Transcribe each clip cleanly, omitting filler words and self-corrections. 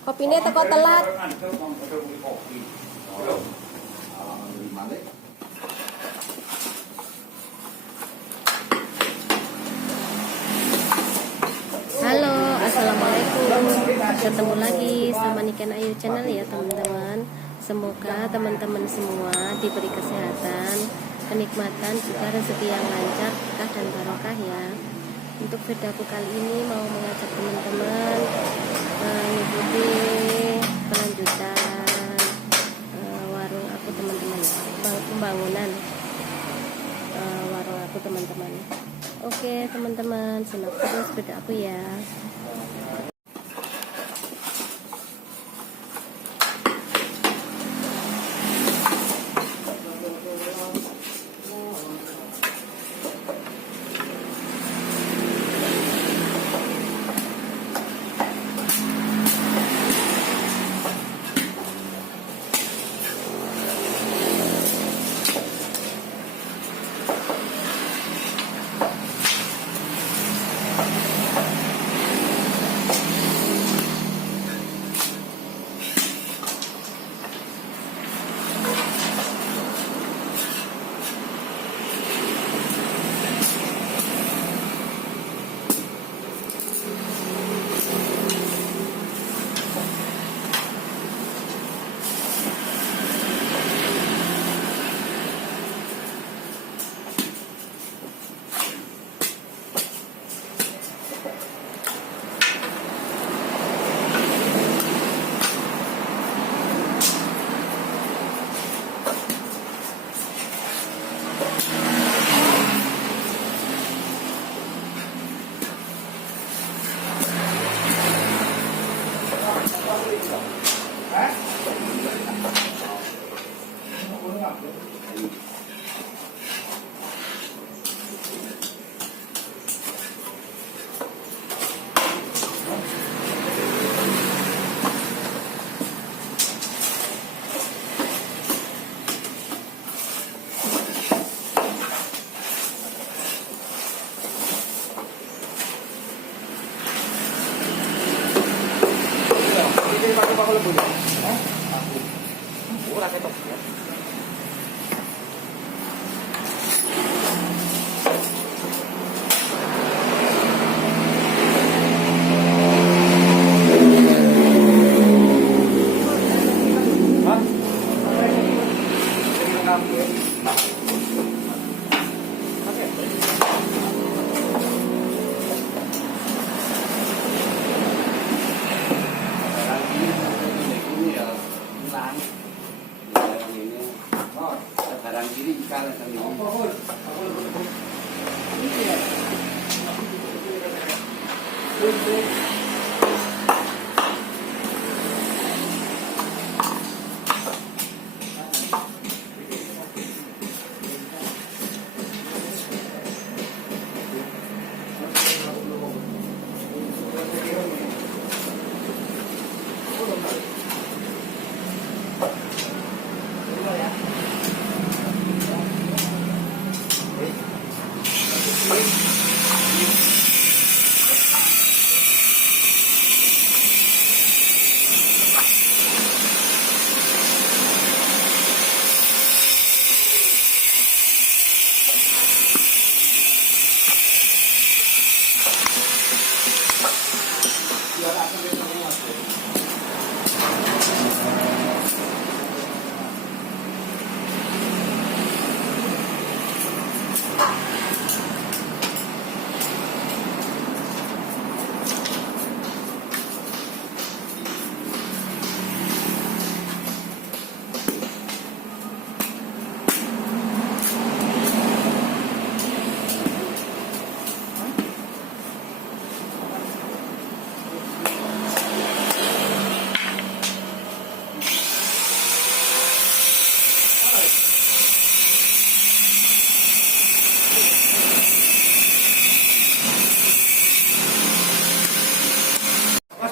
Kopine teko telat. Halo, assalamualaikum. Ketemu lagi sama Niken Ayu Channel ya teman-teman. Semoga teman-teman semua diberi kesehatan, kenikmatan, juga rezeki yang lancar, berkah dan barokah ya. Untuk videoku kali ini mau mengajak teman-teman mengikuti kelanjutan warung aku teman-teman, pembangunan warung aku teman-teman. Oke teman-teman, simak terus video aku ya. Aku lebih ya. Aku rasa top ya.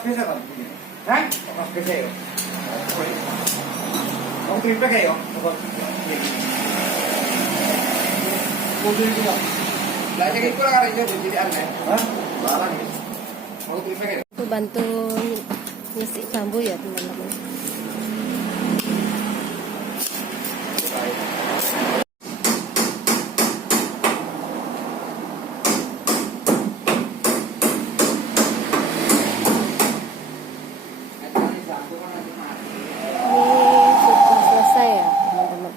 Pesa kan? Hah? Mas pesa yo. Kamu terima kayo? Mobil juga. Belajar itu lah karena jadi aneh. Hah? Barang. Mau terima kayo? Aku bantu Ngisi bambu ya teman-teman. Ini sudah selesai ya teman-teman.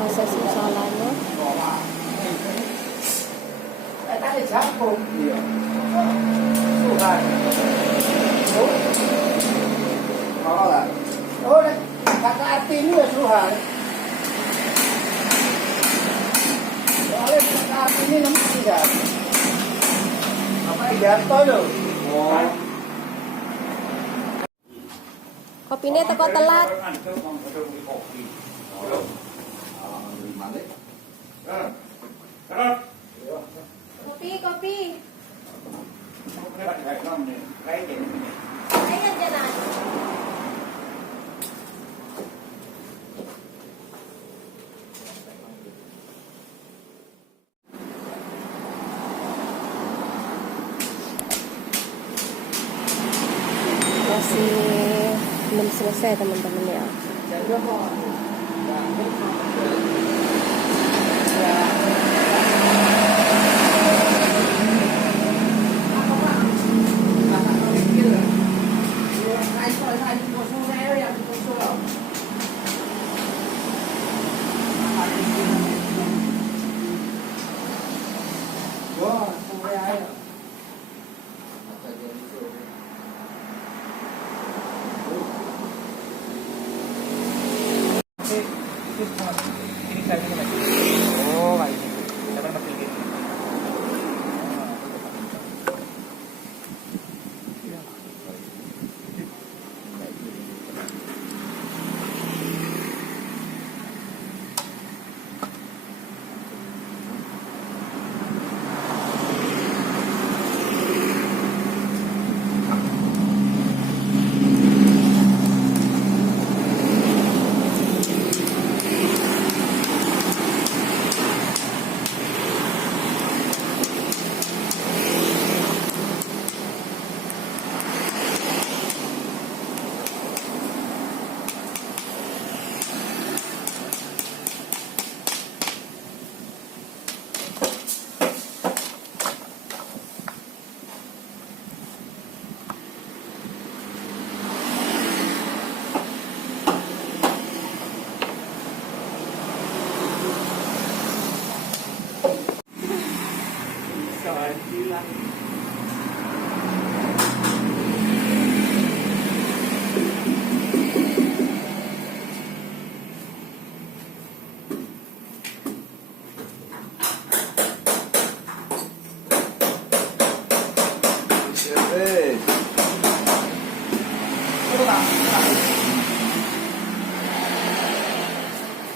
Proses musolanya Tadi campur. Iya. Tuhan. Kalau lah. Oh, kata arti ini ya Tuhan. Soalnya kata arti ini namanya tidak. Apa Idarto loh? Oh. kopinya teko telat. Kopi. Ayo jalan. Masih belum selesai teman-teman ya. Ini saya ini lagi. Oh, kayak gitu. Dapat mati gini.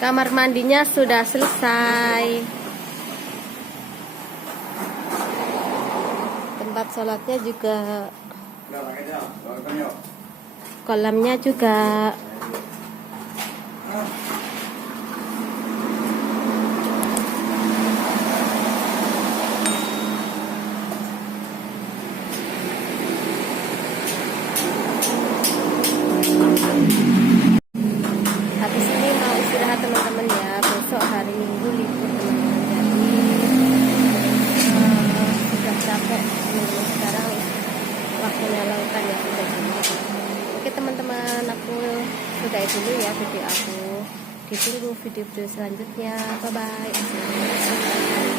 Kamar mandinya sudah selesai. Tempat sholatnya juga, kolamnya juga. Habis ini mau istirahat teman-teman ya. Besok hari Minggu libur teman-teman. Jadi sudah capek teman-teman. Sekarang waktunya lautan ya, sudah jam 4. Oke teman-teman, aku sudahi dulu ya video aku. Ditunggu video-video selanjutnya. Bye bye.